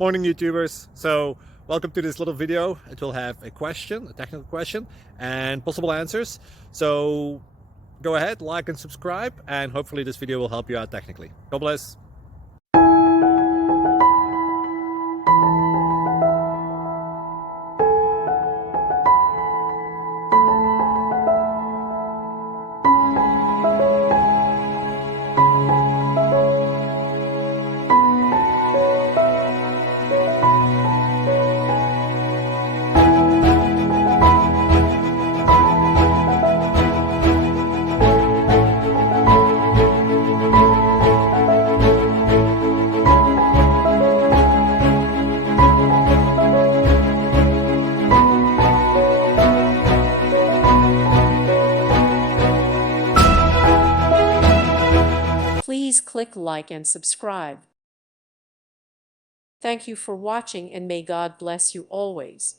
Morning YouTubers. So welcome to this little video. It will have a question, a technical question, and possible answers. So go ahead, like and subscribe, and hopefully this video will help you out technically. God bless. Please click like and subscribe. Thank you for watching, and may God bless you always.